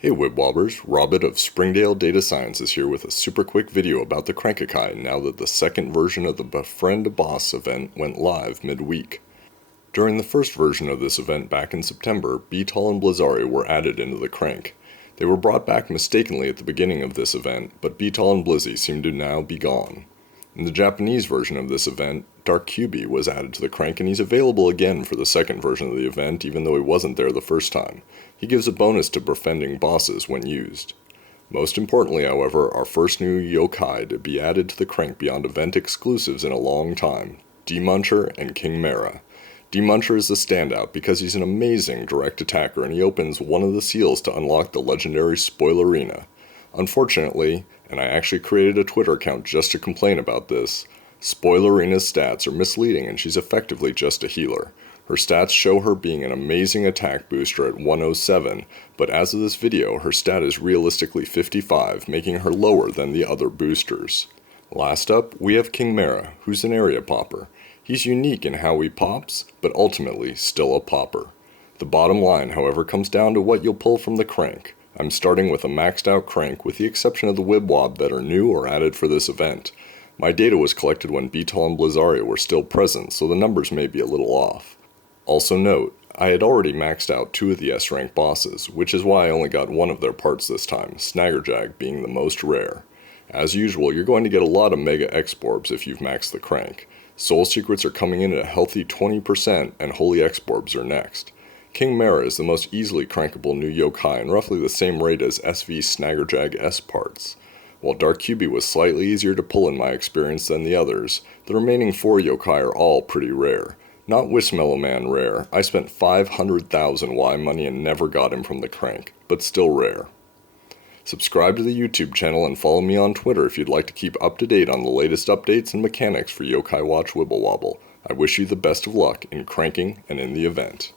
Hey Wibwobbers, Robbett of Springdale Data Science is here with a super quick video about the Crank-a-Kai now that the second version of the Befriend-a-Boss event went live mid-week. During the first version of this event back in September, Beetle and Blizzaria were added into the Crank. They were brought back mistakenly at the beginning of this event, but Beetle and Blizzy seem to now be gone. In the Japanese version of this event, Dark QB was added to the Crank and he's available again for the second version of the event even though he wasn't there the first time. He gives a bonus to befriending bosses when used. Most importantly, however, our first new yokai to be added to the Crank beyond event exclusives in a long time, Demuncher and Kingmera. Demuncher is the standout because he's an amazing direct attacker and he opens one of the seals to unlock the legendary Spoilerina. Unfortunately, and I actually created a Twitter account just to complain about this, Spoilerina's stats are misleading and she's effectively just a healer. Her stats show her being an amazing attack booster at 107, but as of this video, her stat is realistically 55, making her lower than the other boosters. Last up, we have Kingmera, who's an area popper. He's unique in how he pops, but ultimately still a popper. The bottom line, however, comes down to what you'll pull from the Crank. I'm starting with a maxed out Crank with the exception of the Wibble Wobble that are new or added for this event. My data was collected when Beetle and Blizzaria were still present, so the numbers may be a little off. Also note, I had already maxed out 2 of the S-rank bosses, which is why I only got one of their parts this time, Snaggerjag being the most rare. As usual, you're going to get a lot of Mega X-Borbs if you've maxed the Crank. Soul Secrets are coming in at a healthy 20% and Holy X-Borbs are next. Kingmera is the most easily crankable new yokai and roughly the same rate as SV Snaggerjag S parts. While Dark QB was slightly easier to pull in my experience than the others, the remaining 4 yokai are all pretty rare. Not Wismellow Man rare, I spent 500,000 Y money and never got him from the Crank, but still rare. Subscribe to the YouTube channel and follow me on Twitter if you'd like to keep up to date on the latest updates and mechanics for Yokai Watch Wibble Wobble. I wish you the best of luck in cranking and in the event.